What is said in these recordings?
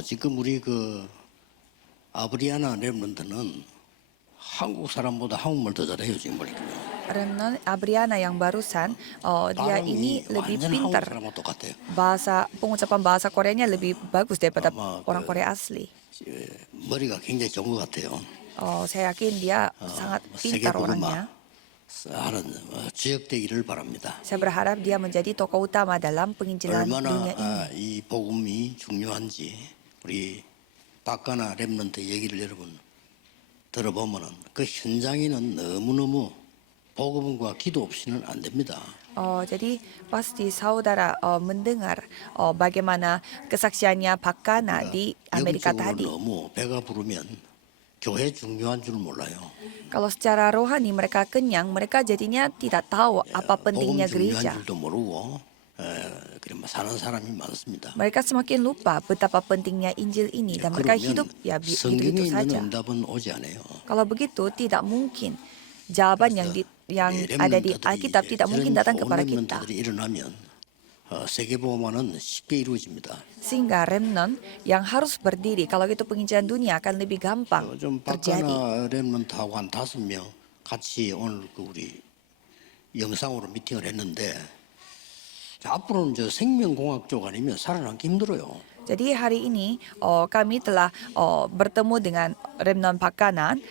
지금 우리 그 아브리아나 렘넌트는 한국 사람보다 한국말 더 잘해요 지금 보니까. Remnon Abriana yang barusan, dia ini 발음이 lebih 완전 한국 pintar. 사람하고 똑같아요. Pengucapan bahasa Koreanya lebih bagus daripada 아마 orang Korea asli. 머리가 굉장히 좋은 것 같아요. Saya yakin dia sangat pintar orangnya. 하는 주역되기를 바랍니다. Saya berharap dia menjadi tokoh utama dalam penginjilan 얼마나 dunia ini. 이 복음이 중요한지 우리 박가나 렘넌트 얘기를 여러분 들어보면은 그 현장에는 너무너무 복음과 기도 없이는 안 됩니다. Jadi pasti saudara mendengar bagaimana kesaksiannya Pak Kana di Amerika 영적으로 tadi. 너무 배가 부르면 교회 중요한 줄 몰라요. Kalau secara rohani mereka kenyang, mereka jadinya tidak tahu apa 복음 pentingnya 중요한 gereja. 줄도 모르고 그래 사는 사람이 많습니다. Mereka semakin lupa betapa pentingnya Injil ini dan mereka hidup ya 성경에 begitu 있는 saja. 응답은 오지 않아요. Kalau begitu tidak mungkin jawaban yang ada di Alkitab tidak mungkin datang kepada kita. 렘넌트들이 일어나면 세계복음화는 쉽게 이루어집니다. Sehingga remnant yang harus berdiri kalau itu penginjilan dunia akan lebih gampang 좀 terjadi. 박가나 렘넌트하고 한 5명 같이 오늘 그 우리 영상으로 미팅을 했는데 앞으로는 저 생명공학 쪽 아니면 살아남기 힘들어요. Jadi hari ini kami telah bertemu dengan remnant Pakanan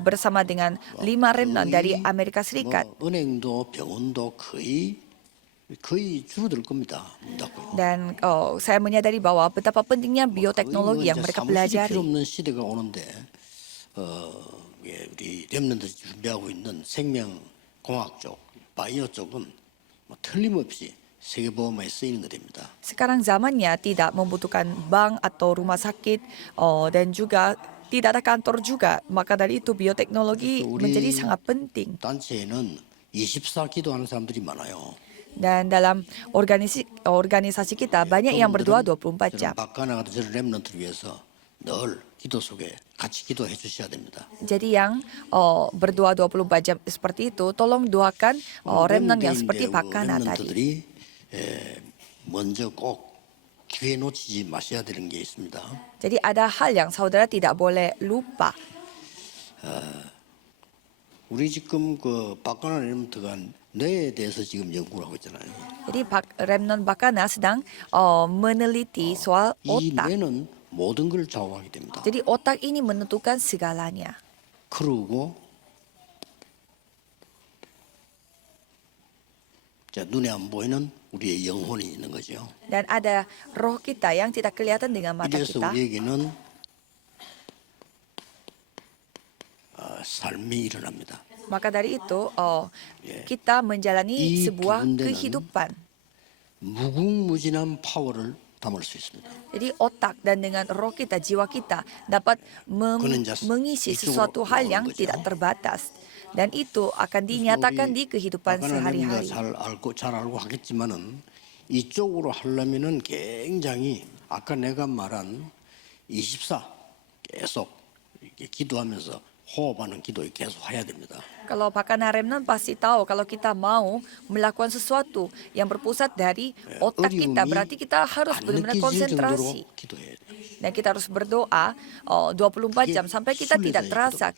bersama dengan 5 remnant dari Amerika Serikat. 은행도 병원도 거의 줄어들 겁니다. 문 닫고요. Dan saya menyadari bahwa betapa pentingnya bioteknologi yang mereka 필요 pelajari. 없는 시대가 오는데 우리 렘넌트 준비하고 있는 생명공학 쪽, 바이오 쪽은 뭐 틀림없이 세계보험에 쓰이는 것입니다. Sekarang zamannya tidak membutuhkan bank atau rumah sakit dan juga tidak ada kantor juga. Maka dari itu bioteknologi menjadi sangat penting. 단체에는 24 기도하는 사람들이 많아요. Dan dalam organisasi kita banyak yang berdoa 24 jam. 박가나 같은 저런 렘넌트를 위해서 늘 기도 속에 같이 기도해 주셔야 됩니다. Jadi yang berdoa 24 jam seperti itu, tolong doakan remnant yang seperti Pak Kana tadi. 렘넌트들이 먼저 꼭 기회 놓치지 마셔야 되는 게 있습니다. Jadi ada hal yang saudara tidak boleh lupa. 우리 지금 그 박가나 렘넌트가 뇌에 대해서 지금 연구를 하고 있잖아요. Jadi remnant Pak Kana sedang meneliti soal 이 otak. 뇌는 모든 걸 좌우하게 됩니다. Jadi otak ini menentukan segalanya. 그러고 눈에 안 보이는 우리의 영혼이 있는 거죠. Dan ada roh kita yang tidak kelihatan dengan mata 이래서 kita. 우리에게는 삶이 일어납니다. Maka dari itu kita menjalani 이 sebuah 두 군데는 kehidupan. 무궁무진한 파워를 담을 수 있습니다. Jadi otak dan dengan roh kita, jiwa kita dapat mengisi sesuatu hal yang tidak terbatas. Dan itu akan dinyatakan di kehidupan sehari-hari. 잘 알고 하겠지만은 이쪽으로 하려면은 굉장히 아까 내가 말한 24 계속 이렇게 기도하면서 호흡하는 기도 계속 해야 됩니다. Kalau Pakana Remnant pasti tahu kalau kita mau melakukan sesuatu yang berpusat dari otak kita, berarti kita harus benar-benar konsentrasi. Dan kita harus berdoa 24 jam sampai kita tidak terasa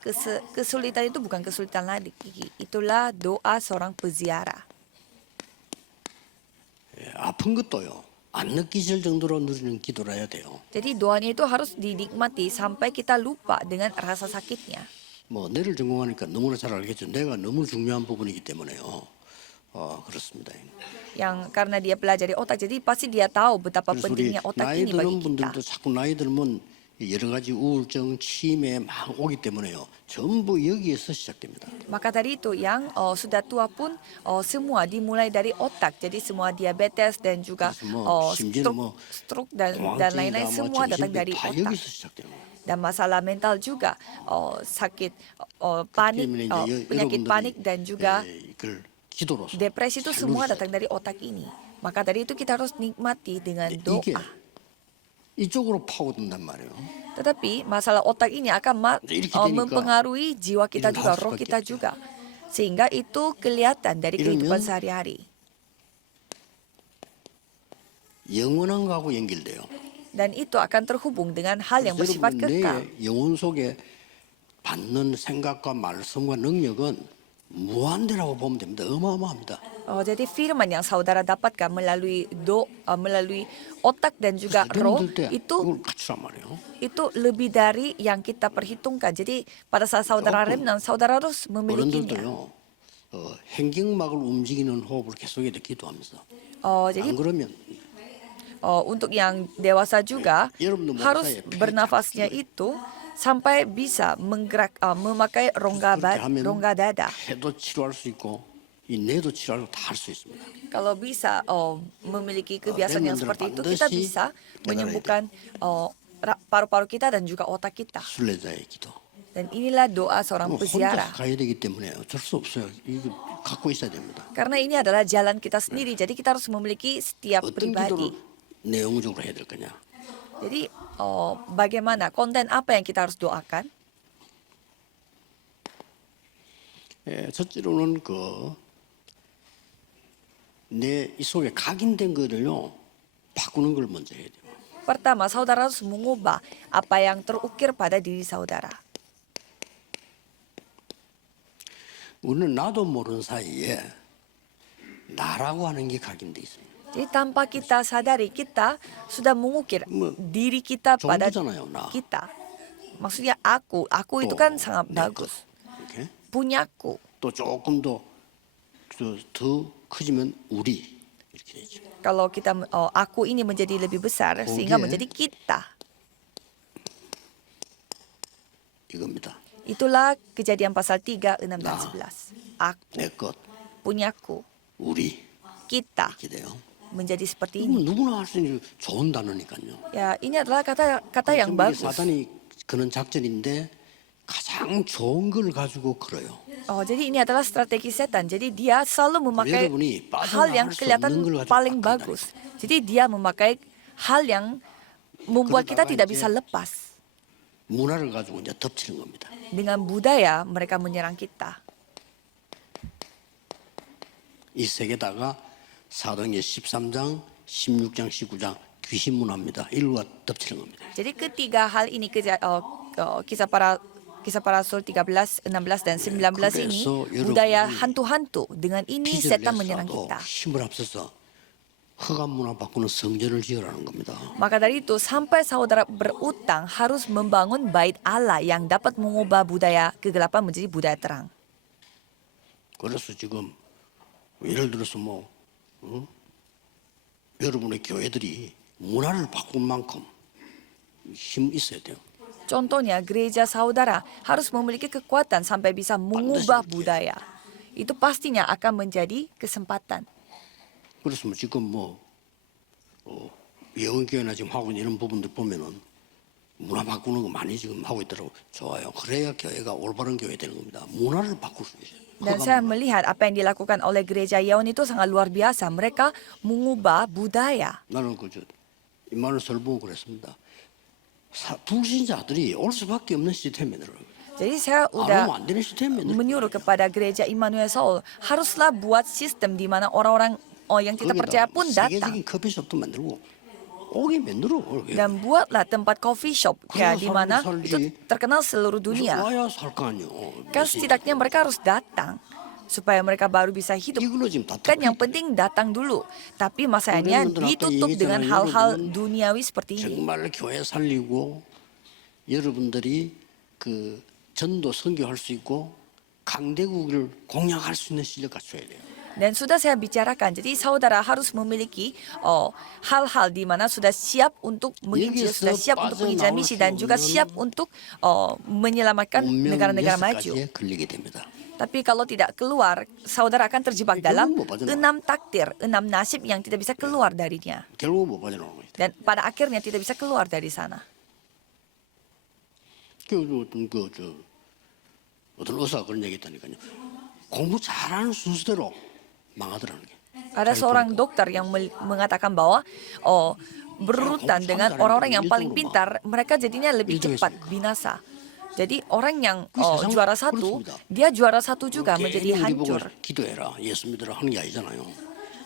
kesulitan itu bukan kesulitan lagi. Itulah doa seorang peziarah. 아픈 것도요. 안 느끼실 정도로 누리는 기도를 해야 돼요. Jadi doanya itu harus dinikmati sampai kita lupa dengan rasa sakitnya. 뭐 뇌를 전공하니까 너무나 잘 알겠죠. 뇌가 너무 중요한 부분이기 때문에요. 그렇습니다. Yang karena dia pelajari otak, jadi pasti dia tahu betapa 그래서 우리 pentingnya otak 나이 ini bagi 드는 kita. 분들도 자꾸 나이 들면 여러 가지 우울증, 치매 막 오기 때문에요. 전부 여기에서 시작됩니다. Maka tadi itu yang sudah tua pun semua dimulai dari otak. Jadi semua diabetes dan juga stroke dan lain-lain semua datang dari 다 otak. 여기서 시작되는 거예요. Dan masalah mental juga sakit panik, penyakit panik dan juga 이걸 기도로서 depresi itu semua datang dari otak ini. Maka dari itu kita harus nikmati dengan 이게 doa. 이쪽으로 파고든단 말이에요. Tetapi masalah otak ini akan mempengaruhi jiwa kita juga, roh kita juga. Sehingga itu kelihatan dari kehidupan sehari-hari. 영원한 거하고 연결돼요. Dan itu akan terhubung dengan hal yang bersifat 여러분 kekal. 내 영혼 속에 받는 생각과 말씀과 능력은 무한대라고 보면 됩니다. 어마어마합니다. Jadi firman yang saudara dapatkan melalui melalui otak dan juga roh 될 때 itu 이걸 갖추란 말이에요. lebih dari yang kita perhitungkan. Jadi pada saat saudara remnant, saudara harus memilikinya. 어른들도요. 행경막을 움직이는 호흡을 계속해야 기도하면서. Jadi 안 그러면 untuk yang dewasa juga 여러분도 harus 목사의 bernafasnya itu sampai bisa memakai rongga dada. 해도 치료할 수 있고 이 뇌도 치료하고 다 할 수 있습니다. Kalau bisa memiliki kebiasaan yang seperti itu, kita 반드시 bisa 깨달아야 menyembuhkan paru-paru kita dan juga otak kita. 순례자의 기도. Dan inilah doa seorang 혼자 peziarah. 가야 되기 때문에 어쩔 수 없어요. 이거 갖고 있어야 됩니다. Karena ini adalah jalan kita sendiri, jadi kita harus memiliki setiap 어떤 pribadi. 기도를 내용적으로 해야 될 거냐? Jadi bagaimana konten apa yang kita harus doakan? 첫째로는 내 이 속에 각인된 거를요 바꾸는 걸 먼저 해야 돼요. Pertama, saudara harus mengubah apa yang terukir pada diri saudara. 우리는 나도 모르는 사이에 나라고 하는 게 각인돼 있어요. Jadi tanpa kita sadari, kita sudah mengukir diri kita pada 정부잖아요, 나. kita. Maksudnya aku itu kan sangat bagus. 이렇게 Punyaku. 또 조금 더 커지면 우리 이렇게 되죠. Kalau kita aku ini menjadi lebih besar sehingga 거기에 menjadi kita. 이겁니다. Itulah Kejadian pasal 3, 6 dan 11. Aku, 내 것, punyaku, 우리 kita 이렇게 돼요. menjadi seperti 이건 ini. 누구나 할 수 있는 좋은 단어니까요. Ya, ini adalah kata yang 이게 bagus. 사단이 그런 작전인데 가장 좋은 걸 가지고 걸어요. Jadi ini adalah strategi setan. Jadi dia selalu memakai 여러분이 hal yang 빠져나갈 수 kelihatan 없는 걸 가지고 paling 바꾼다니까. bagus. Jadi dia memakai hal yang membuat kita 그러다가 tidak 이제 bisa lepas. 문화를 가지고 이제 덮치는 겁니다. Dengan budaya mereka menyerang kita. 이 세계다가 사도행전 13장, 16장, 19장 귀신 문화입니다. 일과 덮치는 겁니다. Jadi ketiga hal ini kisah para Rasul 13, 16 dan 19 ini 그래서 budaya 여러분이 hantu-hantu. Dengan ini 피를 setan menyerang 내서도 kita. 힘을 합쳐서 흑암 문화 바꾸는 성전을 지으라는 겁니다. Maka dari itu sampai saudara berutang harus membangun bait Allah yang dapat mengubah budaya kegelapan menjadi budaya terang. 그래서 지금 예를 들어서 여러분의 교회들이 문화를 바꾼 만큼 힘 있어야 돼요. Contohnya gereja saudara harus memiliki kekuatan sampai bisa mengubah budaya. Itu pastinya akan menjadi kesempatan. 그래서 지금 예언교회나 지금 하고 있는 이런 부분들 보면은 문화 바꾸는 거 많이 지금 하고 있더라고. 좋아요. 그래야 교회가 올바른 교회 되는 겁니다. 문화를 바꿀 수 있어요. Dan saya melihat apa yang dilakukan oleh gereja Yeon itu sangat luar biasa. Mereka mengubah budaya. 나는 임마누엘 설보고 그랬습니다. 불신자들이 올 수밖에 없는 시스템에 들어요. Jadi saya 안 udah 오면 안 되는 시스템에 들어요. menyuruh kepada gereja Immanuel Seoul haruslah buat sistem di mana orang-orang yang tidak percaya pun datang. 세계적인 커피숍도 만들고 오게 만들어. Dan buatlah tempat coffee shop ya di mana itu terkenal seluruh dunia. 와야 살 거 아니요. Kan setidaknya mereka harus datang supaya mereka baru bisa hidup. 이걸로 지금 다 Kan yang penting datang dulu. Tapi masalahnya ditutup dengan hal-hal duniawi seperti ini. 정말 교회 살리고 여러분들이 전도 선교할 수 있고 강대국을 공략할 수 있는 실력 갖춰야 돼요. Dan sudah saya bicarakan, jadi saudara harus memiliki hal-hal di mana sudah siap untuk menginjil, sudah siap untuk menginjil misi dan juga siap untuk menyelamatkan negara-negara maju. 걸리게 됩니다. Tapi kalau tidak keluar, saudara akan terjebak dalam 6 takdir, 6 nasib yang tidak bisa keluar darinya. 결국 못 빠져나오는 거예요. Dan pada akhirnya tidak bisa keluar dari sana. 어떤 의사가 그런 얘기 했다니까요. 공부 잘하는 순서대로 망하더라는 게. Ada seorang dokter yang mengatakan bahwa berurutan dengan orang-orang yang paling pintar, mereka jadinya lebih cepat binasa. Jadi orang yang juara satu, dia juara satu juga menjadi hancur. 기도해라. 예수 믿으라 하는 게 아니잖아요.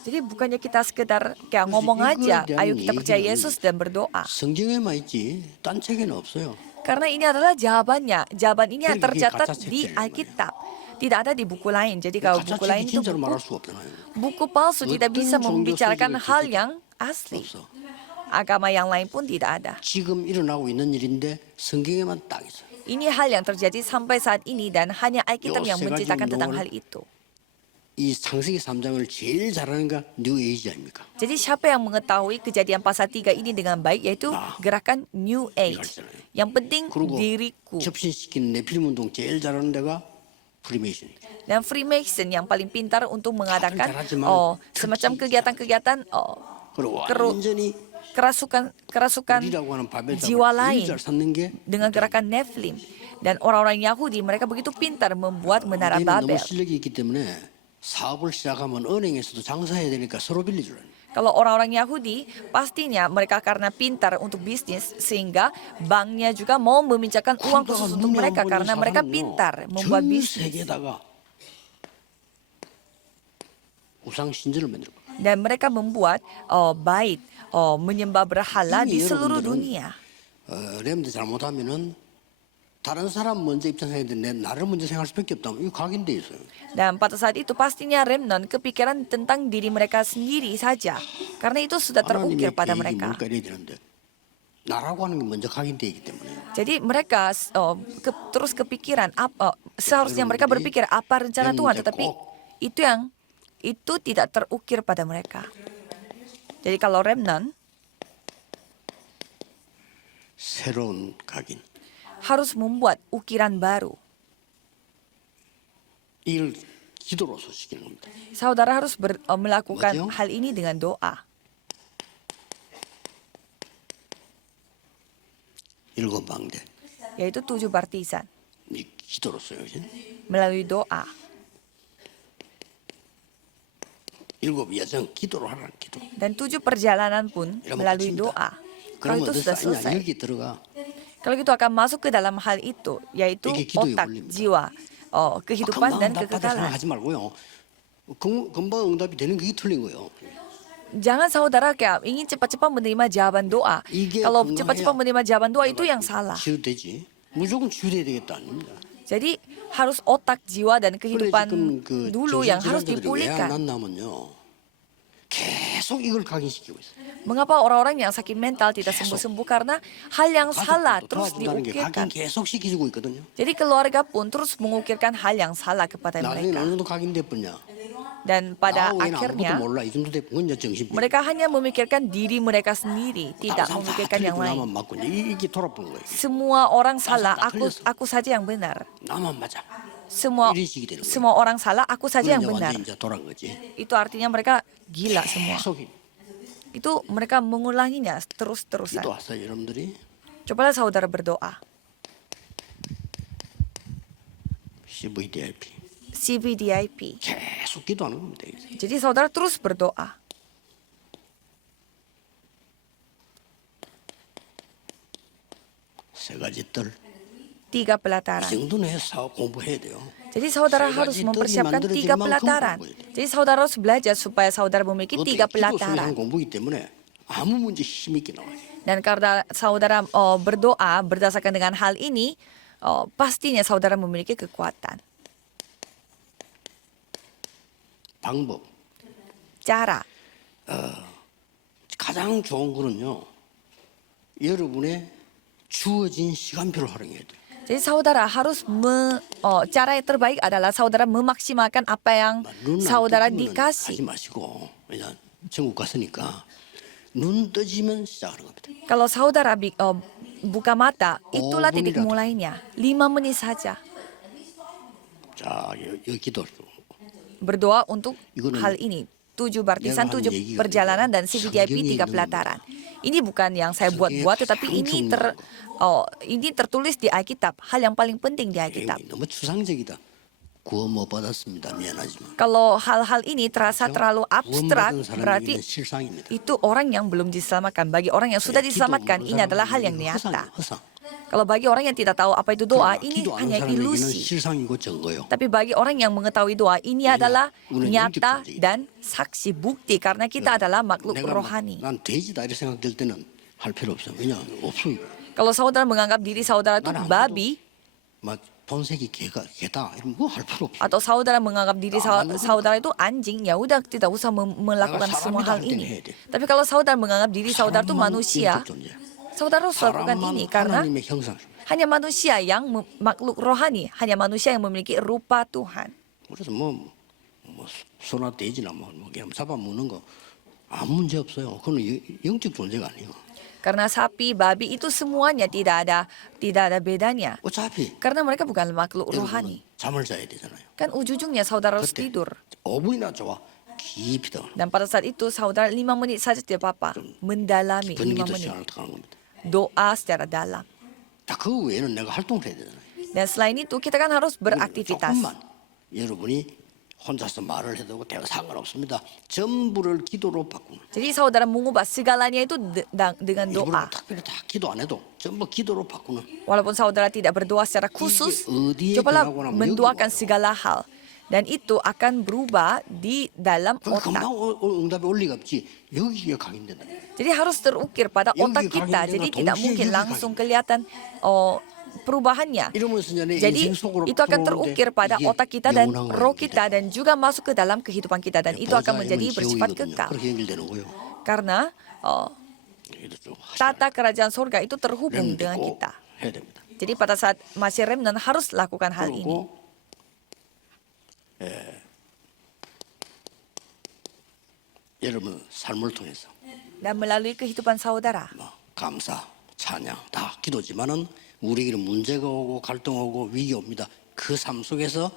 Jadi bukannya kita sekedar kayak ngomong aja, ayo kita percaya Yesus dan berdoa. 성경에만 있지 딴 책에는 없어요. Karena ini adalah jawabannya. Jawaban ini yang 그러니까 이게 tercatat 가짜 di 책들이란 Alkitab. Tidak ada di buku lain. Jadi kalau 가짜 buku 책이 lain itu 진짜로 buku, 말할 수가 없잖아요. buku palsu tidak bisa 어떤 종교 membicarakan 소식을 hal 듣고도 yang asli. 없어. Agama yang lain pun tidak ada. 지금 일어나고 있는 일인데 성경에만 딱 있어. Ini hal yang terjadi sampai saat ini dan hanya Alkitab yang 요 세 가지 menceritakan tentang 운동을 hal itu. 이 창세기 3장을 제일 잘하는 게 뉴에이지 아닙니까? Jadi siapa yang mengetahui kejadian pasal 3 ini dengan baik yaitu Nah, gerakan New Age. 있잖아요. Yang penting 그리고 diriku. 접신시킨 네필름 운동 제일 잘하는 데가 프리메이션. Dan Freemason yang paling pintar untuk mengadakan 잘하지만 semacam 특히 kegiatan-kegiatan 그리고 Keru- 완전히 kerasukan 우리라고 하는 바벨탑을 jiwa 제일 lain 잘 쌓는 게 dengan gerakan Nephilim. Dan orang-orang Yahudi mereka begitu pintar membuat menara 우리는 너무 Babel. 실력이 있기 때문에 사업을 시작하면 은행에서도 장사해야 되니까 서로 빌려주라는. Kalau orang-orang Yahudi, pastinya mereka karena pintar untuk bisnis, sehingga banknya juga mau meminjamkan uang khusus untuk mereka karena mereka pintar membuat 전 bisnis. 세계에다가 우상 신전을 만들어. Dan mereka membuat bait, menyembah berhala di Ini seluruh 여러분들은 dunia. 렘드 잘못하면은 다른 사람 먼저 입장해야 되는데 나를 먼저 생각할 수밖에 없다. 이거 각인돼 있어요. Dan pada saat itu pastinya remnant kepikiran tentang diri mereka sendiri saja. Karena itu sudah terukir 하나님의 pada 계획이 mereka. 뭘까 이래야 되는데 나라고 하는 게 먼저 각인돼 있기 때문에 Jadi mereka terus kepikiran seharusnya mereka berpikir apa rencana Tuhan, tetapi itu tidak terukir pada mereka. Jadi kalau remnant 새로운 각인. harus membuat ukiran baru. 이걸 기도로서 시키는 겁니다. Saudara harus melakukan Matthew? hal ini dengan doa. 일곱 망대. Yaitu 7 partisan. 이 기도로서요. 그지? Melalui doa. 일곱 여정 기도로 하라는 기도. Dan 7 perjalanan pun 이러면 melalui 끝입니다. doa. Kalau 그러면 itu 어디서 sudah 아니야 selesai. 여기 들어가. Kalau gitu akan masuk ke dalam hal itu, yaitu 이게 기도의 otak, 원리입니다. jiwa, kehidupan dan 금방 응답받아 kekekalan. 생각하지 말고요. 금방 응답이 되는 그게 틀린 거예요. Jangan saudara kayak ingin cepat-cepat menerima jawaban doa. 이게 Kalau 건강해야 cepat-cepat menerima jawaban doa itu yang salah. 치유되지. 무조건 치유돼야 되겠다 아닙니다. Jadi harus otak, jiwa dan 그래 kehidupan 지금 그 dulu yang harus 정신질환자들이 왜 dipulihkan. 안 났냐면요. 계속 이걸 각인시키고 있어요. Mengapa orang-orang yang sakit mental tidak sembuh-sembuh? Karena hal yang salah 가족도 terus 도와준다는 게 diukirkan. 각인 계속 시키고 있거든요. Jadi keluarga pun terus mengukirkan hal yang salah kepada 나중에 mereka. 어느 정도 각인됐냐? Dan pada 나 외에는 아무것도 akhirnya 몰라. 이 정도 됐건 그건 정신병. mereka hanya memikirkan diri mereka sendiri, tidak 다른 사람 다 memikirkan yang 틀리고 lain. 나만 맞고 이게 돌아보는 거예요. Semua orang salah, 다 틀렸어. aku saja yang benar. 나만 맞아. Semua 이런 식이 되는 거예요. semua orang salah, aku saja yang 그건 benar. 완전 이제 돌아간 거지. Itu artinya mereka gila semua. 계속 Itu mereka mengulanginya terus-terusan. 기도하세요, 여러분들이. Cobalah saudara berdoa. CVDIP. CVDIP. 계속 기도하는 겁니다. Jadi saudara terus berdoa. 세 가지 뜰. 3 이 pelataran. 정도는 해서 공부해야 돼요. Jadi saudara 세 harus 가지 mempersiapkan 뜰이 3 만들어질 pelataran. 만큼 공부해야 돼요. Jadi saudara harus belajar supaya saudara memiliki 3 어떻게 기도 속에 한 pelataran. 공부이기 때문에 아무 문제 힘있게 나와요. Dan karena saudara berdoa berdasarkan dengan hal ini, pastinya saudara memiliki kekuatan. 방법. Cara. 가장 좋은 거는요. 여러분의 주어진 시간표를 활용해야 돼요. Jadi saudara harus cara yang terbaik adalah saudara memaksimalkan apa yang 눈안 saudara 뜨지면은 하지 dikasih. 마시고 왜냐 천국 갔으니까 눈 떠지면 시작하는 겁니다. Kalau saudara buka mata, itulah titik menit. mulainya. 5 menit saja. 자, 여기 기도. Berdoa untuk 이거는 hal ini. 7 partisan, 내가 하는 7 얘기가 perjalanan dan 아니라 CVDIP 성경에 3 있는 pelataran. Ini bukan yang saya buat-buat, tetapi ini tertulis di Alkitab. Hal yang paling penting di Alkitab. 너무 추상적이다. 구원 못 받았습니다. 미안하지만. Kalau hal-hal ini terasa terlalu abstrak, 구원받은 berarti 사람에게는 실상입니다. itu orang yang belum diselamatkan. Bagi orang yang sudah diselamatkan, ini adalah hal yang nyata. 허상. Kalau bagi orang yang tidak tahu apa itu doa, 그러나 ini 기도하는 hanya 사람에게는 ilusi. 실상이고 증거요. Tapi bagi orang yang mengetahui doa, ini adalah 우리는 nyata 영적 존재이다. dan saksi bukti karena kita adalah makhluk 내가 rohani. 난 돼지다 이렇게 생각될 때는 할 필요 없어. 왜냐 없어. Kalau saudara menganggap diri saudara itu 나는 babi, 막 본색이 개다 이런 거 할 필요 없어. atau saudara menganggap diri saudara itu anjing, ya udah tidak usah melakukan semua hal ini. Tapi kalau saudara menganggap diri saudara itu manusia, saudara harus lakukan ini karena 하나님의 형상. hanya manusia yang makhluk rohani, hanya manusia yang memiliki rupa Tuhan. 그래서 뭐 소나 돼지나 뭐 그냥 잡아먹는 거 아무 문제 없어요. 그건 영적 존재가 아니에요. Karena sapi, babi itu semuanya tidak ada bedanya. 어차피 Karena mereka bukan makhluk 여러분은 rohani. 잠을 자야 되잖아요. Kan ujung-ujungnya saudara harus 그때 tidur. 5분이나 좋아. 깊이 들어. Dan pada saat itu saudara 5 menit saja tidak apa-apa. Mendalami 5 기도 menit. 시간을 들어가는 겁니다. Doa secara dalam. 그 외에는 내가 활동을 해야 되잖아요. Dan selain itu kita kan harus beraktivitas. 조금만 여러분이 혼자서 말을 해도 대화 상관없습니다. 전부를 기도로 바꾸는. Jadi saudara mengubah segalanya itu dengan 일부러 doa. 특별히 다 기도 안 해도 전부 기도로 바꾸는. Walaupun saudara tidak berdoa secara khusus, 어디에 cobalah 변하고 나면 mendoakan 여기 segala hal. Dan itu akan berubah di dalam 그럼 otak. 금방 응답이 올 리가 없지. 여기가 각인된다. Jadi harus terukir pada otak kita. Jadi tidak mungkin langsung kelihatan perubahannya. 이러면서 이제 내 Jadi 인생 속으로 itu akan 들어오는데 terukir pada 이게 otak kita dan 영원한 roh 거예요, kita dan juga masuk ke dalam kehidupan kita dan itu akan menjadi 보좌임은 bersifat 지옥이거든요. kekal. 그렇게 연결되는 거예요. Karena 이것도 좀 tata kerajaan surga itu terhubung 렘 dengan 꼭 kita. 해야 됩니다. Jadi pada saat masih remnant harus lakukan hal ini. 그리고 여러분 삶을 통해서 Dan melalui kehidupan saudara. 뭐 감사, 찬양 다 기도지만은 우리에게는 문제가 오고 갈등 오고 위기 옵니다. 그 삶 속에서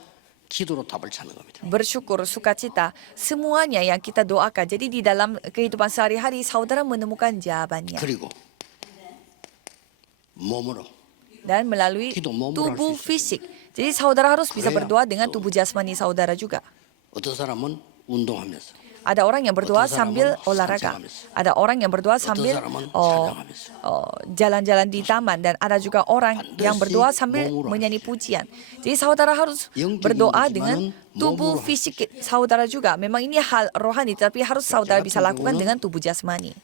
기도로 답을 찾는 겁니다. Bersyukur, sukacita, semuanya yang kita doakan. Jadi di dalam kehidupan sehari-hari saudara menemukan jawabannya. 그리고 몸으로 Dan melalui 기도 몸으로 tubuh 할수 있어요. fisik. Jadi saudara harus bisa 그래야 berdoa dengan 또 tubuh jasmani saudara juga. 어떤 사람은 운동하면서 Ada orang yang berdoa 어떤 sambil 사람은 olahraga. 산책하면서. Ada orang yang berdoa 어떤 sambil 사람은 찬양하면서. jalan-jalan di taman. Dan ada juga orang yang berdoa sambil 몸으로 menyanyi pujian. Jadi saudara harus 영적인 berdoa 거지만은 dengan tubuh 몸으로 fisik saudara juga. Memang ini hal rohani, tapi harus saudara bisa lakukan 경우는 dengan tubuh jasmani.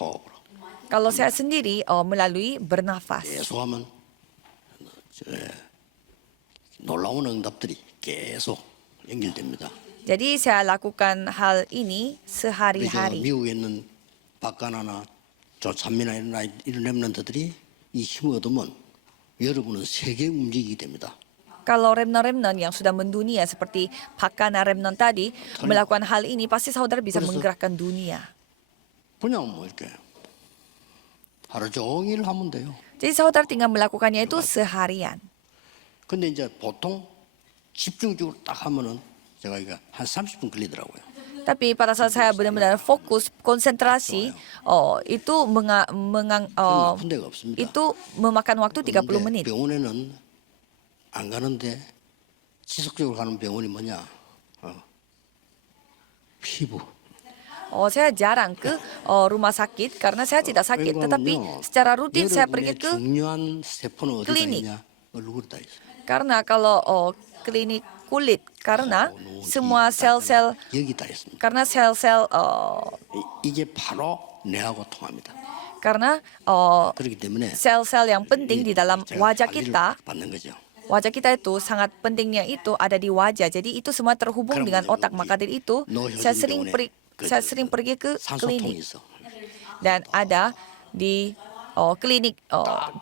호흡으로 Kalau saya sendiri melalui bernafas. 계속하면 놀라운 응답들이 계속 연결됩니다. Jadi saya lakukan hal ini 그래서 sehari-hari. 미국에 있는 박가나나 조찬미나 이런 랩런트들이 이 힘을 얻으면 여러분은 세계 움직이게 됩니다. Kalau remnon-remnon yang sudah mendunia seperti Pakana remnon tadi melakukan hal ini, pasti saudara bisa 그래서- menggerakkan dunia. 그냥 뭐 이렇게 하루 종일 하면 돼요. Jadi saudara tinggal melakukannya itu seharian. 근데 이제 보통 집중적으로 딱 하면은 제가 이거 한 30분 걸리더라고요. Tapi pada saat saya benar-benar fokus, konsentrasi, itu 아픈 데가 없습니다. itu memakan waktu 30 근데 menit. 병원에는 안 가는데 지속적으로 가는 병원이 뭐냐? 피부. Saya jarang ke rumah sakit karena saya tidak sakit. Tetapi 왜냐면요, secara rutin saya pergi 여러분의 ke 중요한 세포는 어디다 klinik. 있냐? 얼굴에 다 있어요. karena kalau klinik kulit karena semua sel-sel 여기 다 있습니다. karena sel-sel 이게 바로 뇌하고 통합니다. karena 그렇기 때문에 sel-sel yang penting di dalam 제가 wajah 관리를 kita. 받는 거죠. Wajah kita itu sangat pentingnya itu ada di wajah. Jadi itu semua terhubung dengan otak. Maka dari itu saya sering pergi ke 산소통이 klinik 있어. dan ada di klinik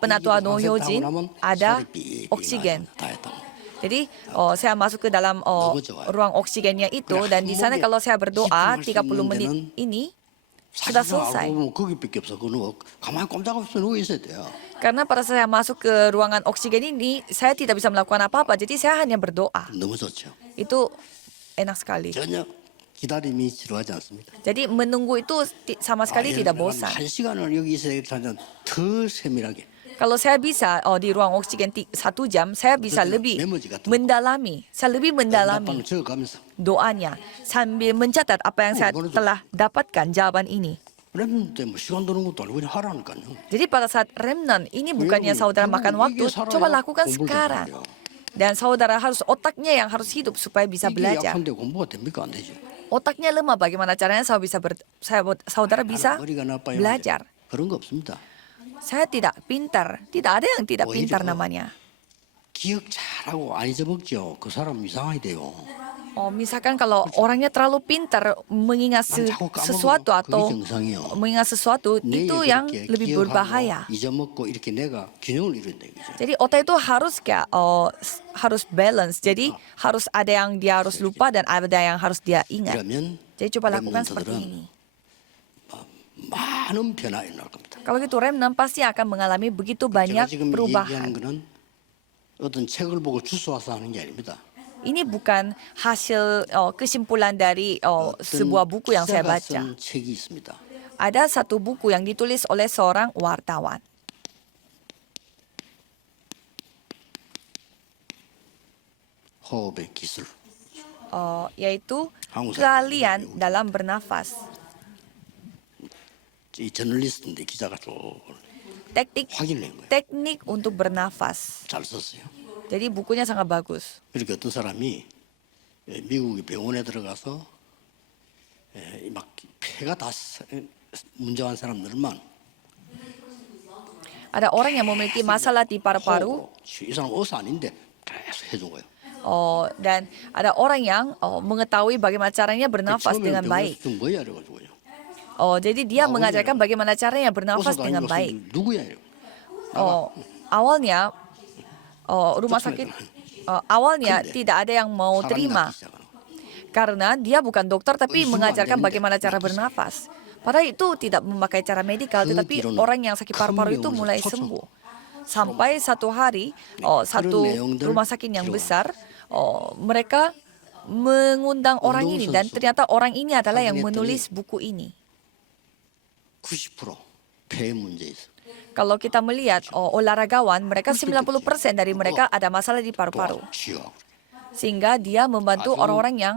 penatua No Hyojin ada oksigen. 다 했다. Jadi saya masuk ke dalam ruang oksigennya itu dan di sana kalau saya berdoa 30 menit ini sudah selesai. 알고 보면 거기밖에 없어. 그는 가만히 꼼짝없이 누워 있어야 돼요. Karena pada saat saya masuk ke ruangan oksigen ini saya tidak bisa melakukan apa-apa. Jadi saya hanya berdoa. 너무 좋죠. Itu enak sekali. 전혀 기다림이 지루하지 않습니다. Jadi menunggu itu sama sekali tidak bosan. 한 시간을 여기 있어야 되면 더 세밀하게. Kalau saya bisa di ruang oksigen 1 jam, saya bisa lebih mendalami. Saya lebih mendalami 적어가면서 doanya sambil mencatat apa yang saya telah dapatkan jawaban ini. 랩 때문에 시간 드는 것도 아니고 그냥 하라니까요. Jadi pada saat remnant ini bukannya 여러분이 saudara makan 결국 waktu, 이게 살아야 coba lakukan 공부를 sekarang. 잘해요. Dan saudara harus otaknya yang harus hidup supaya bisa 이게 belajar. 약한데 공부가 됩니까? 안 되죠. Otaknya lemah, bagaimana caranya saudara bisa 머리가 나빠요. belajar. 그런 거 없습니다. Saya tidak pintar, tidak ada yang tidak pintar 오히려 namanya. 기억 잘하고 안 잊어먹죠. 그 사람 이상하게 돼요. Oh, misalkan kalau orangnya terlalu pintar mengingat 자꾸 까먹어요. sesuatu atau 그게 정상이요. mengingat sesuatu, 내 itu yang 그렇게 lebih 기억하고 berbahaya. 잊어먹고 이렇게 내가 균형을 이룬다 이거죠. Jadi otak itu harus kayak harus balance. Jadi harus ada yang dia harus lupa dan ada yang harus dia ingat. 그러면 Jadi coba lakukan seperti 렘넌트들은 ini. 많은 변화 일어날 겁니다. Kalau gitu remnant pasti akan mengalami begitu 제가 banyak 지금 perubahan. 얘기하는 거는 어떤 책을 보고 주워와서 하는 게 아닙니다. Ini bukan hasil kesimpulan dari sebuah buku yang saya 기자가 baca. 쓴 책이 있습니다. Ada satu buku yang ditulis oleh seorang wartawan, 호흡의 기술. yaitu 한국 keahlian 사람들이 dalam bernafas. 이 저널리스트인데 기자가 또 Teknik 확인낸 거예요. teknik untuk bernafas. 잘 썼어요. Jadi bukunya sangat bagus. 그렇게 어떤 사람이 미국의 병원에 들어가서 막 폐가 다 문제한 사람들만 Ada orang yang memiliki masalah di paru-paru, 호흡으로 이 사람 의사 아닌데 계속 해준 거예요. dan ada orang yang mengetahui bagaimana caranya bernafas 처음에는 dengan baik. 병원에서 좀 뭐야 이래가지고요. Jadi dia mengajarkan bagaimana caranya bernafas 의사도 dengan 아니고 baik. 누구야 이래. Awalnya rumah sakit awalnya 근데 tidak ada yang mau 사람이 terima 낫기 시작하는 거예요. karena dia bukan dokter tapi Semua mengajarkan ada bagaimana cara medis. bernafas. Padahal itu tidak memakai cara medikal, tetapi Kemudian orang yang sakit paru-paru itu kami mulai cocok. sembuh. Sampai satu hari, satu 내용들 rumah sakit yang 필요한 besar, mereka mengundang orang ini dan 운동선수 ternyata orang ini adalah yang 확인했더니 menulis buku ini. 90%폐 문제 있어. Kalau kita melihat olahragawan, mereka 90% dari mereka ada masalah di paru-paru. 치유하고. Sehingga dia membantu 아주, orang-orang yang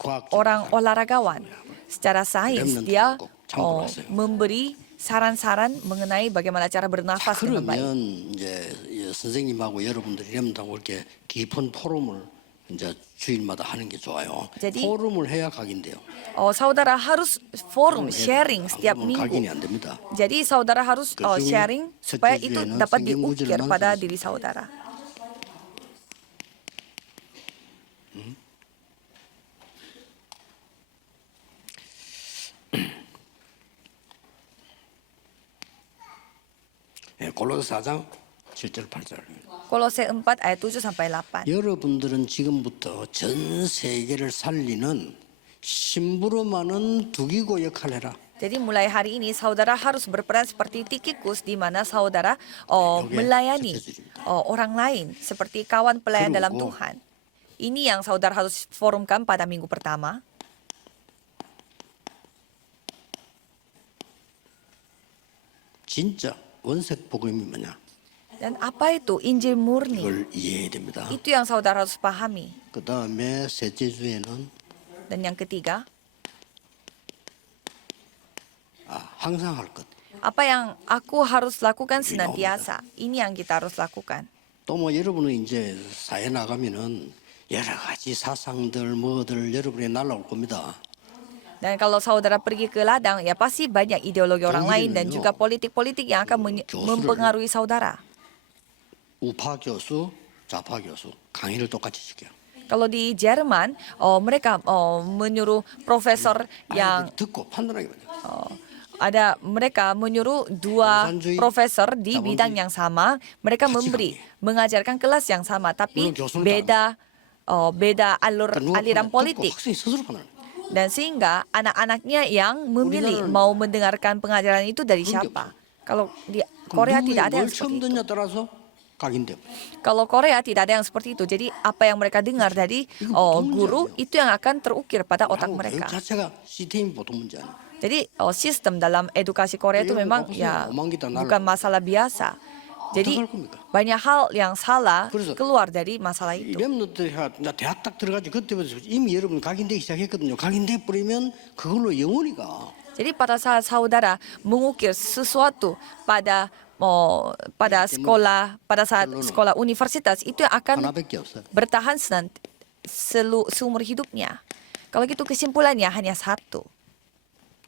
과학적인 orang 사람. olahragawan. Secara sains remnant dia 꼭 참고하세요. memberi saran-saran mengenai bagaimana cara bernafas dengan baik. 그러면 이제 선생님하고 여러분들이 렘하고 이렇게 깊은 포럼을 이제 주일마다 하는 게 좋아요. jadi- 포럼을 해야 각인돼요. Saudara harus forum sharing setiap 안 그러면 각인이 minggu. 안 됩니다. Jadi saudara harus 그중에 sharing supaya 첫째 itu 주에는 dapat 성경구절을 diukir 나눠서 pada 있습니다. diri saudara. 골로새 4장 7절 8절. Kolose 4 ayat 7 sampai 8. 여러분들은 지금부터 전 세계를 살리는 심부름하는 두기고 역할을 해라. Jadi mulai hari ini saudara harus berperan seperti Tikikus di mana saudara melayani orang lain seperti kawan pelayan dalam 그리고 Tuhan. Ini yang saudara harus forumkan pada minggu pertama. 진짜 원색 복음이 뭐냐? Dan apa itu Injil murni? 이걸 이해해야 됩니다. Itu yang saudara harus pahami. 그 다음에 셋째 주에는 Dan yang ketiga, 항상 할 것. apa yang aku harus lakukan senantiasa? Ini yang kita harus lakukan. 또 뭐 여러분은 이제 사회 나가면은 여러 가지 사상들 뭐들 여러분이 날라올 겁니다. Dan kalau saudara pergi ke ladang, ya pasti banyak ideologi orang lain dan juga politik-politik yang akan mempengaruhi saudara. 우파 교수, 좌파 교수 강의를 똑같이 시켜요. Kalau di Jerman, mereka menyuruh profesor yang 듣고 판단하게 만들어요. ada mereka menyuruh dua 공산주의, profesor di 자본주의 bidang yang sama, mereka 가치관이에요. mengajarkan kelas yang sama, tapi 물론 교수는 beda 누가 aliran 듣고 politik. 학생이 스스로 판단해요. Dan sehingga anak-anaknya yang memilih 우리나라는 mau mendengarkan pengajaran itu dari 그런 게 siapa. Kalau di Korea 누구의 tidak ada yang 뭘 처음 seperti itu. 듣냐 따라서 각인돼요. Kalau Korea tidak ada yang seperti itu. Jadi apa yang mereka dengar dari guru itu yang akan terukir pada otak 한국 mereka. 교육 자체가 시스템이 보통 문제 아니에요. Jadi sistem dalam edukasi Korea itu Ayo, memang bagus ya ya, omong kita nalar. bukan masalah biasa. Jadi 어떡할 겁니까? banyak hal yang salah 그래서 keluar dari masalah 이 itu. 렘넌트가 대학 딱 들어가지 그때부터 이미 여러분 각인되기 시작했거든요. 각인돼 버리면 그걸로 영원히 가. Jadi pada saat saudara mengukir sesuatu pada sekolah, pada saat sekolah universitas, itu yang akan 하나밖에 없어요. bertahan seumur hidupnya. Kalau gitu kesimpulannya hanya satu.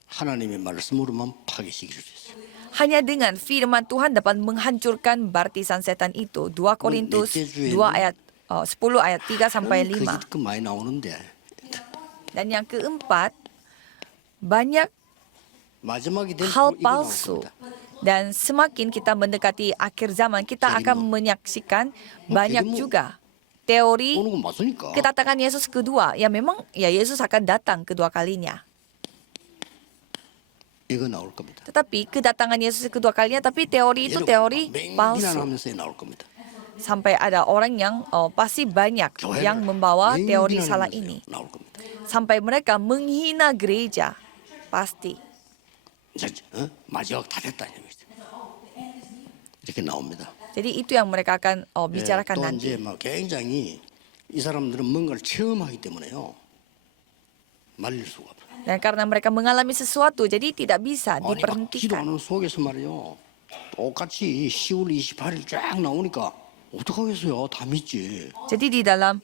하나님의 말씀으로만 파괴시킬 수 있어요. Hanya dengan firman Tuhan dapat menghancurkan barisan setan itu. 2 Korintus 2 ayat 10 ayat 3 sampai 5. 거짓 많이 나오는데 Dan yang keempat, banyak 마지막이 될 hal 이거 나올 palsu. 겁니다. Dan semakin kita mendekati akhir zaman, kita akan menyaksikan banyak juga teori 오는 건 맞으니까. kedatangan Yesus kedua. Ya memang ya Yesus akan datang kedua kalinya. 이거 나올 겁니다. Tetapi kedatangan Yesus kedua kalinya, tapi teori itu teori palsu. 비난하면서 나올 겁니다. Sampai ada orang yang pasti banyak yang membawa teori salah ini. 나올 겁니다. Sampai mereka menghina gereja. Pasti. 마지막 다 됐다 이렇게 나옵니다. Jadi itu yang mereka akan bicarakan 또 nanti. 이제 막 굉장히 이 사람들은 뭔가를 체험하기 때문에요. 말릴 수가 없어요. Dan karena mereka mengalami sesuatu, jadi tidak bisa 아니 막 diberhentikan. 기도하는 속에서 말이요. 똑같이 10월 28일 쫙 나오니까 어떡하겠어요. 다 믿지. Jadi di dalam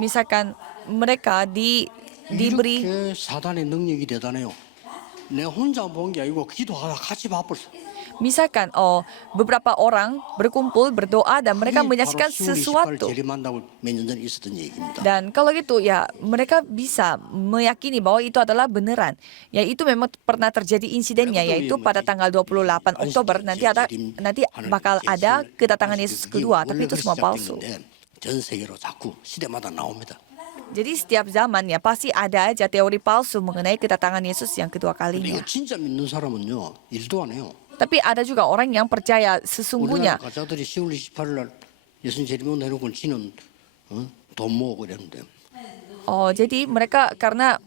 misalkan mereka diberi 이렇게 사단의 능력이 대단해요. 내 혼자 본 게 아니고 기도하다 같이 바빴어. misalkan beberapa orang berkumpul berdoa dan mereka menyaksikan sesuatu. 재림한다고 몇 년 전에 있었던 얘기입니다. Dan kalau gitu ya mereka bisa meyakini bahwa itu adalah beneran. Ya itu memang pernah terjadi insidennya, yaitu pada tanggal 28 Oktober nanti bakal ada kedatangan Yesus kedua, tapi itu semua palsu. 전 세계로 자꾸 시대마다 나옵니다. Jadi setiap zaman ya pasti ada aja teori palsu mengenai kedatangan Yesus yang kedua 근데 kalinya. 이거 진짜 믿는 사람은요 일도 안 해요. Tapi ada juga orang yang percaya sesungguhnya. 우리나라 가자들이 10월 28일 날 예수님 재림온다 해놓고 지는 돈 모으고 이랬는데 Jadi mereka karena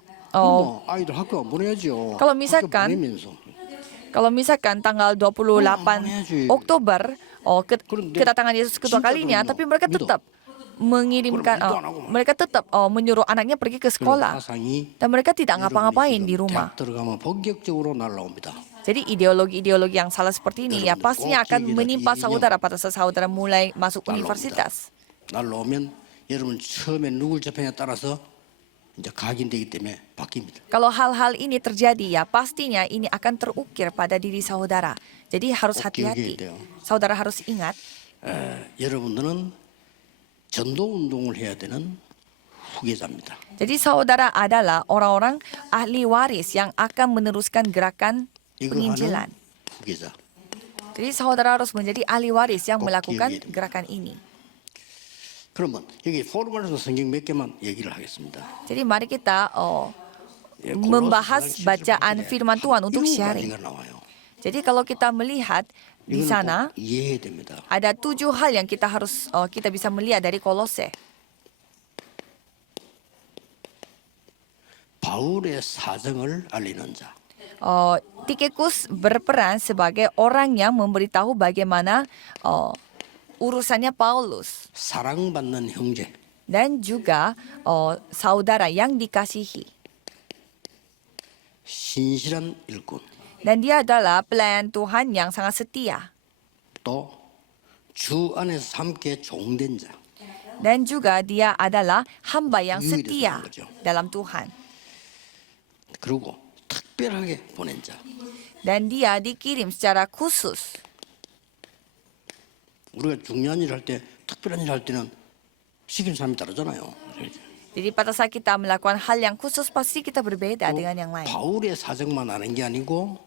아이들 학교 안 보내야죠. Kalau 학교 misalkan- 보내면서 kalau misalkan tanggal 28 Oktober kedatangan Yesus kedua kalinya, tapi mereka tetap mengirimkan mereka tetap menyuruh anaknya pergi ke sekolah 사상이 dan mereka tidak ngapa-ngapain di rumah. 대학 들어가면 본격적으로 날라옵니다. Jadi ideologi-ideologi yang salah seperti ini ya pastinya akan menimpa saudara pada saat saudara mulai masuk universitas. 날라오면 여러분 처음에 누굴 접하냐에 따라서 이제 각인되기 때문에 바뀝니다. Kalau hal-hal ini terjadi ya pastinya ini akan terukir pada diri saudara. Jadi harus 꼭 hati-hati. 기억해야 돼요. Saudara harus ingat, 여러분들은 전도 운동을 해야 되는 후계자입니다. jadi saudara adalah orang-orang ahli waris yang akan meneruskan gerakan 이거 penginjilan. 하는 후계자. Jadi saudara harus menjadi ahli waris yang 꼭 melakukan 기억해야 됩니다. gerakan ini. 그러면 여기 포르말에서 성경 몇 개만 얘기를 하겠습니다. Jadi mari kita 예, membahas 골로새 4장 bacaan 17절에 firman Tuhan untuk 7 sharing. 가지가 나와요. Jadi kalau kita melihat di 이거는 sana 꼭 이해해야 됩니다. ada 7 hal yang kita bisa melihat dari Kolose. 바울의 사정을 알리는 자. Tikikus berperan sebagai orang yang memberitahu bagaimana urusannya Paulus 사랑받는 형제. dan juga saudara yang dikasihi. 신실한 일꾼. Dan dia adalah pelayan Tuhan yang sangat setia. 또 주 안에서 함께 종된 자. Dan juga dia adalah hamba yang 유일해서 setia 그런 거죠. dalam Tuhan. 그리고 특별하게 보낸 자. Dan dia dikirim secara khusus. 우리가 중요한 일 할 때, 특별한 일 할 때는 시키는 사람이 다르잖아요. Jadi pada saat kita melakukan hal yang khusus pasti kita berbeda dengan yang lain. 바울의 사정만 아는 게 아니고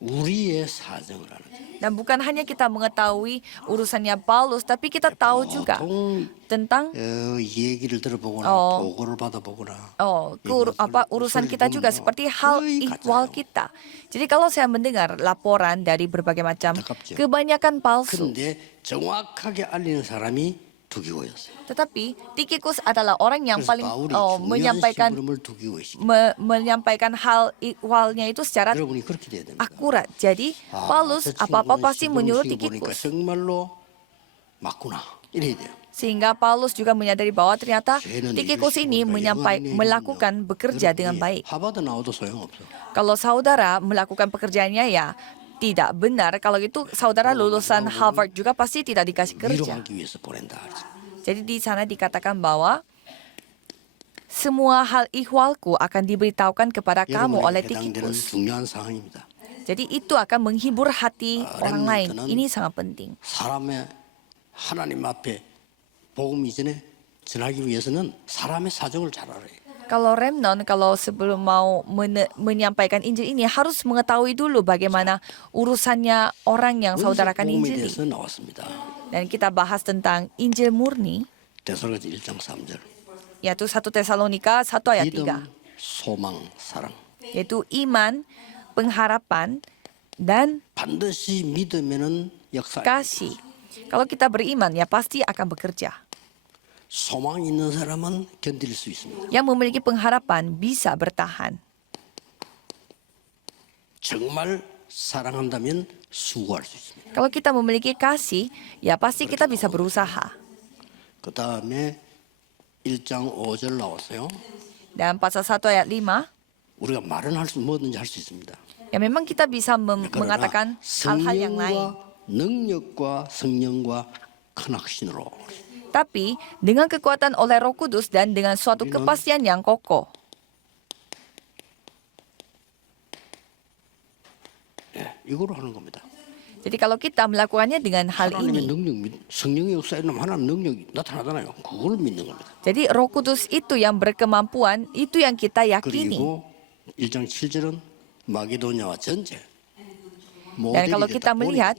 우리의 사정을 아는 자. Dan bukan hanya kita mengetahui urusannya Paulus, tapi kita tahu juga 보통 tentang 얘기를 들어보거나 보고를 받아보거나 urusan kita juga seperti hal ihwal kita. Jadi kalau saya mendengar laporan dari berbagai macam, 안타깝죠. kebanyakan palsu. 그런데 정확하게 알리는 사람이 두기고였어요. Tetapi Tikikus adalah orang yang 그래서 paling 바울이 중요한 menyampaikan 심부름을 두기고 있습니다. menyampaikan hal ihwalnya itu secara 여러분이 그렇게 돼야 됩니다. akurat. Jadi Paulus 저 apa-apa 친구는 pasti menyuruh 시골식을 보니까 Tikikus. 정말로 맞구나 이래야 돼요. Sehingga Paulus juga menyadari bahwa ternyata 죄는 Tikikus 이길 ini 시골이다. melakukan bekerja dengan baik. 하버드 나와도 소용없어. Kalau saudara melakukan pekerjaannya ya tidak benar. Kalau itu saudara lulusan Harvard juga pasti tidak dikasih kerja. 위로하기 위해서 보낸다. Jadi di sana dikatakan bahwa semua hal ihwalku akan diberitahukan kepada kamu oleh 여러분에게 해당되는 Tikikus. 중요한 상황입니다. Jadi itu akan menghibur hati orang lain. remnant는 Ini sangat penting. 사람의 하나님 앞에 복음 이전에 전하기 위해서는 사람의 사정을 잘 알아야 해요. Kalau remnon, kalau sebelum mau menyampaikan Injil ini harus mengetahui dulu bagaimana urusannya orang yang saudarakan 복음에 Injil. 대해서 나왔습니다. Dan kita bahas tentang Injil murni, 데살로니가 1장 3절. yaitu 1 Tesalonika 1 ayat 믿음, 3. 소망, 사랑. Yaitu iman, pengharapan, dan 반드시 믿으면은 역사. kasih. Kalau kita beriman, ya pasti akan bekerja. 소망 있는 사람은 견딜 수 있습니다. Yang memiliki pengharapan bisa bertahan. 정말 사랑한다면 수고할 수 있습니다. Kalau kita memiliki kasih, ya pasti kita bisa berusaha. 그 다음에 1장 5절 나왔어요. Dan pasal 1 ayat 5, 우리가 말은 할 수 뭐든지 할 수 있습니다. ya memang kita bisa 그러나 mengatakan hal-hal yang lain. 성령과 능력과 성령과 큰 확신으로 Tapi dengan kekuatan oleh Roh Kudus dan dengan suatu kepastian yang kokoh. 이거로 하는 겁니다. Jadi kalau kita melakukannya dengan hal 하나님의 ini, 능력, 성령의 역사에 하나님 능력이 나타나잖아요. 그걸 믿는 겁니다. jadi Roh Kudus itu yang berkemampuan, itu yang kita yakini. 그리고 1장 7절은 마게도냐와 전체 Dan kalau kita melihat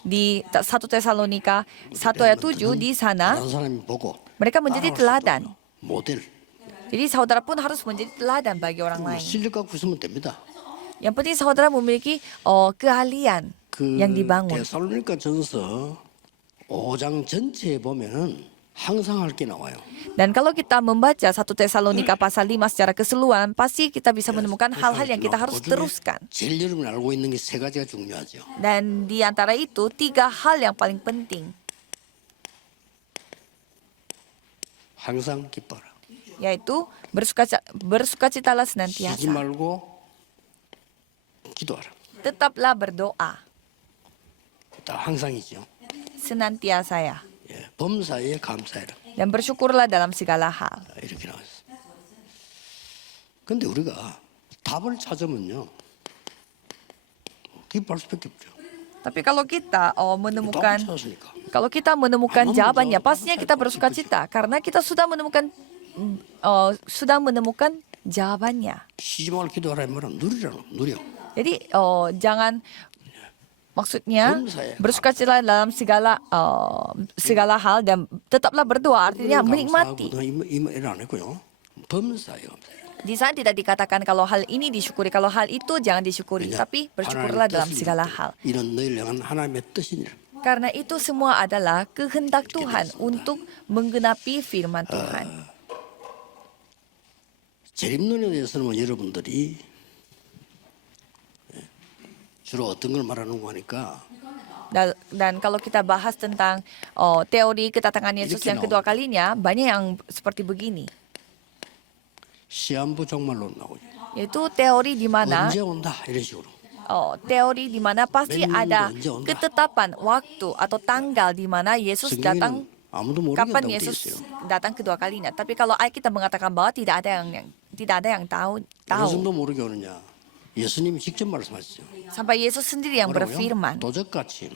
di 1 Tesalonika 1 ayat 7 di sana, 다른 사람이 보고 mereka menjadi teladan. 모델 Jadi saudara pun harus menjadi teladan bagi orang lain. 실력 갖고 있으면 됩니다. Yang penting saudara memiliki keahlian 그 yang dibangun. 데살로니가 전서 5장 전체에 보면은 항상 할 게 나와요. Dan kalau kita membaca 1 Tesalonika pasal 5 secara keseluruhan, pasti kita bisa menemukan hal-hal yang kita harus teruskan. 제일 여러분이 알고 있는 게 세 가지가 중요하죠. Dan di antara itu 3 hal yang paling penting, 항상 기뻐라. yaitu bersukacitalah 쉬지 senantiasa. 말고 기도하라. Tetaplah berdoa, 다 항상이죠. senantiasa ya. 예, 범사에 감사해라. Dan bersyukurlah dalam segala hal. 이렇게 나왔어요. 근데 우리가 답을 찾으면요. 기뻐할 수밖에 없죠. Tapi kalau kita menemukan 답을 찾았으니까. Kalau kita menemukan jawabannya, pastinya kita bersuka cita karena kita sudah menemukan jawabannya. 쉬지 말고 기도하라 이 말은 누려. Jadi maksudnya bersukacita dalam segala hal dan tetaplah berdoa, artinya menikmati. 이안 했고요. 범사에 감사해라. Di sana tidak dikatakan kalau hal ini disyukuri, kalau hal itu jangan disyukuri, tapi bersyukurlah dalam segala hal. 이런 너희를 향한 하나님의 뜻이니라. Karena itu semua adalah kehendak Tuhan untuk menggenapi firman Tuhan. 재림론에 대해서는 여러분들이 주로 어떤 걸 말하는 거 하니까 Dan kalau kita bahas tentang teori kedatangan Yesus yang kedua kalinya, banyak yang seperti begini. 시한부 종말론 나오죠. Yaitu teori di mana 언제 온다 이런 식으로. teori di mana pasti ada ketetapan waktu atau tanggal di mana Yesus datang, 성경에는 아무도 kapan 모르겠다고 돼 Yesus 있어요. datang kedua kalinya. Tapi kalau Alkitab mengatakan bahwa tidak ada yang tahu. 어느 정도 모르게 오느냐. 예수님이 직접 말씀하시죠. Sampai Yesus sendiri yang berfirman. 도적같이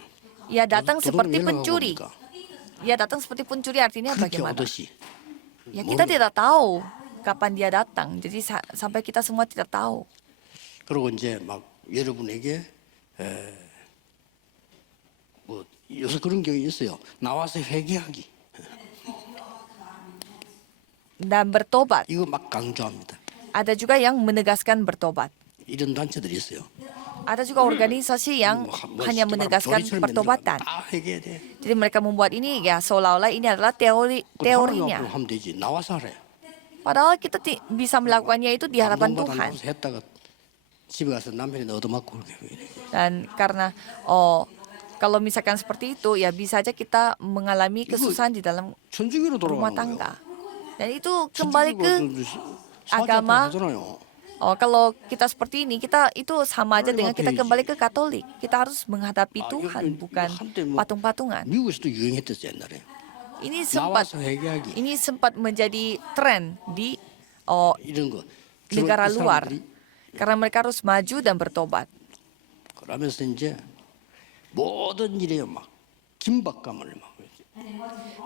Ia datang seperti 도둑을 pencuri. 연락하고 Ia datang seperti pencuri artinya 그렇게 bagaimana? 오듯이 Ya kita tidak tahu kapan dia datang. Jadi sampai kita semua tidak tahu. 그리고 이제 막 여러분에게 뭐 요새 그런 경우가 있어요. 나와서 회개하기. Dan bertobat. 이거 막 강조합니다. Ada juga yang menegaskan bertobat. 이런 단체들이 있어요. Ada juga organisasi yang hanya menegaskan pertobatan. 다 회개해야 돼. Jadi mereka membuat ini ya seolah-olah ini adalah teorinya. 하나님 앞으로 하면 되지. 나와서 하래. Padahal kita bisa melakukannya itu di hadapan Tuhan. 나와서 했다가 집에 가서 남편이 얻어맞고 그렇게. Dan karena kalau misalkan seperti itu, ya bisa aja kita mengalami kesusahan di dalam 천주교로 rumah 돌아가는 tangga. 거예요. Dan itu kembali 천주교가 ke 사기한테 agama. 하잖아요. Kalau kita seperti ini, kita itu sama aja dengan kita Happy. kembali ke Katolik. Kita harus menghadapi Tuhan, 이거 bukan 한때 뭐 patung-patungan. 미국에서도 유행했댔어 옛날에. Ini sempat 나와서 회개하기 ini sempat menjadi tren di 이런 거. 주로 negara 이 luar 사람들이 karena mereka harus maju dan bertobat. 그러면서 이제 모든 일에 막 긴박감을 막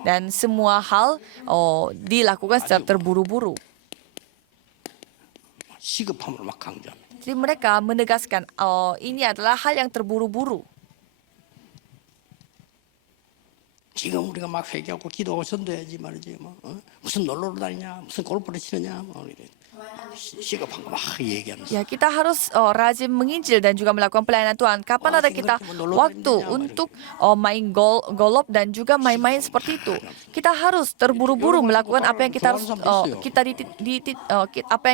Dan semua hal dilakukan secara terburu-buru. 시급함을 막 강조합니다. Jadi mereka menegaskan ini adalah hal yang terburu-buru. 지금 우리가 막 회개하고 기도하고 전도해야지 말이지 뭐 무슨 놀러를 다니냐 무슨 골프를 치느냐 뭐 이래 시급한 거 막 얘기하면서 Ya, kita harus rajin menginjil dan juga melakukan pelayanan Tuhan. Kapan ada kita waktu untuk main golf dan juga main-main seperti itu? Kita harus terburu-buru melakukan apa yang kita harus apa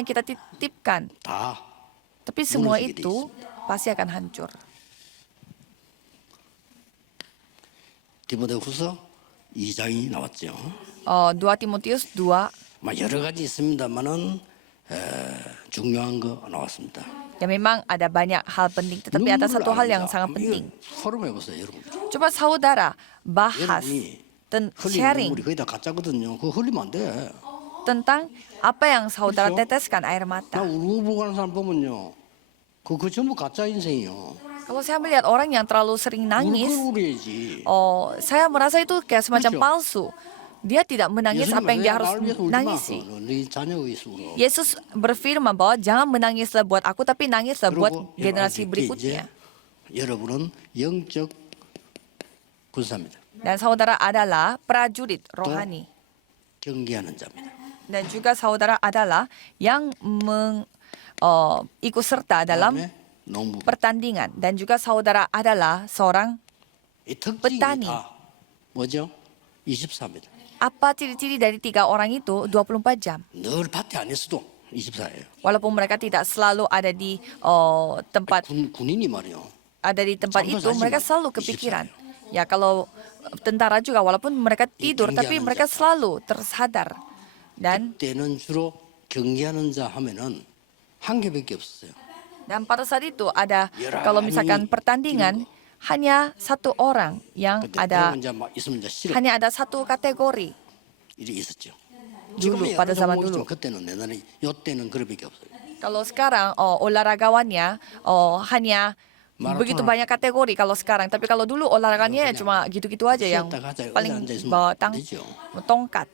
yang kita titipkan. 다 Tapi semua itu pasti akan hancur. 디모데후서 2장이 나왔죠. 2 Timotius 2, 막 여러 가지 있습니다만은 중요한 거 나왔습니다. ya memang ada banyak hal penting, tetapi ada satu hal yang sangat penting. 포럼 해보세요, 여러분. Coba saudara bahas 여러분이 dan 흘리는 sharing 눈물이 거의 다 가짜거든요. 그거 흘리면 안 돼. tentang apa yang saudara 그렇죠? teteskan air 나 mata. 울고불고 하는 사람 보면요, 그거 전부 가짜 인생이요. Kalau saya melihat orang yang terlalu sering nangis, 울어야지. saya merasa itu kayak semacam 그렇죠? palsu. Dia tidak menangis apa yang dia harus nangisi. 네 자녀 위해서 울어. Yesus berfirman bahwa jangan menangislah buat aku, tapi nangislah buat 그리고 generasi 여러분, berikutnya. 이제 여러분은 영적 군사입니다. Dan saudara adalah prajurit rohani. 경계하는 자입니다. Dan juga saudara adalah yang ikut serta dalam 그다음에 농부. pertandingan. Dan juga saudara adalah seorang 이 특징이 petani. 다 뭐죠? 24입니다. apa ciri-ciri dari 3 orang itu 24 jam. 늘 밭에 안 있어도 24예요. Walaupun mereka tidak selalu ada di tempat 군인이 말이요. ada di tempat 잠도 itu, 자지 mereka 마. selalu kepikiran. Ya, kalau tentara juga walaupun mereka tidur, tapi 경계하는 mereka 자. selalu tersadar. Dan 그때는 주로 경계하는 자 하면은 한 개밖에 없었어요. pada saat itu ada, Yerah, kalau misalkan ini pertandingan, hanya satu orang yang 그때 ada, 이제 막 있으면 이제 싫어. hanya ada satu kategori. 일이 있었죠. Dulu, 지금은 pada 여러 zaman 종목이지만 dulu. 그때는 내나는 요 때는 그렇게밖에 없어요. Kalau sekarang olahragawannya hanya Maraton. begitu banyak kategori kalau sekarang. Tapi kalau dulu olahraganya 그냥 cuma gitu-gitu aja, yang 쉬었다 가자, paling 의자 앉아 있으면 bawa 안 되죠. tongkat.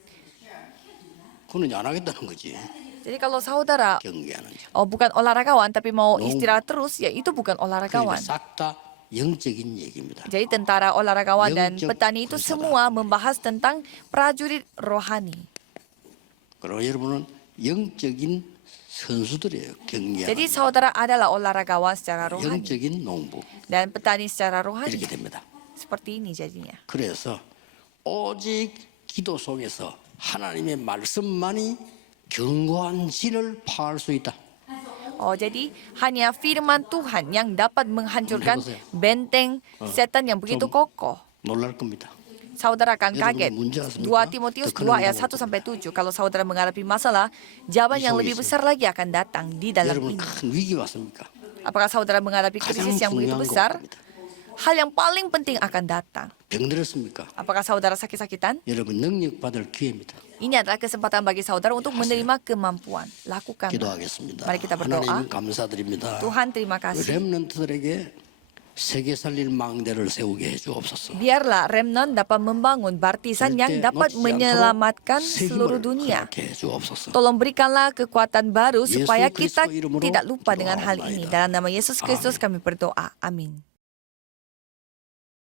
그거는 이제 안 하겠다는 거지. Jadi kalau saudara 경계하는 자. bukan olahragawan tapi mau 농- istirahat terus, ya itu bukan 그러니까 olahragawan. 싹다 영적인 얘기입니다. Jadi tentara, olahragawan dan 영적 petani itu 군사다. semua membahas tentang prajurit rohani. 그리고 여러분은 영적인 선수들이에요. Jadi 경계하는 saudara adalah olahragawan secara rohani 영적인 농부 dan petani secara 이렇게 rohani. 됩니다. Seperti ini jadinya. 그래서 오직 기도 속에서 하나님의 말씀만이 견고한 진을 파할 수 있다. Jadi hanya firman Tuhan yang dapat menghancurkan 해보세요. benteng setan yang begitu 좀- kokoh. 놀랄 겁니다. Saudara akan 여러분은 kaget. 문제 없습니까? 2 Timotius 더 2 ayat 큰 1 sampai 7. Kalau saudara menghadapi masalah, jawaban yang lebih 있어요. besar lagi akan datang di dalam 여러분 ini. 큰 위기 왔습니까? Apakah saudara menghadapi 가장 krisis yang begitu 중요한 besar? 겁니다. Hal yang paling penting akan datang. 병들었습니까? Apakah saudara sakit-sakitan? 여러분 능력 받을 기회입니다. Ini adalah kesempatan bagi saudara untuk menerima kemampuan. Lakukan. 기도하겠습니다. Mari kita berdoa. 하나님 감사드립니다. Tuhan, terima kasih. 렘넌트들에게 세계 살릴 망대를 세우게 해주옵소서. Biarlah remnant dapat membangun baptisan yang dapat menyelamatkan seluruh dunia. 게 해주옵소서. Tolong berikanlah kekuatan baru supaya Yesus Kristus kita i름으로 tidak lupa dengan hal ini. 기도하옵나이다. Dalam nama Yesus Kristus kami berdoa. Amin.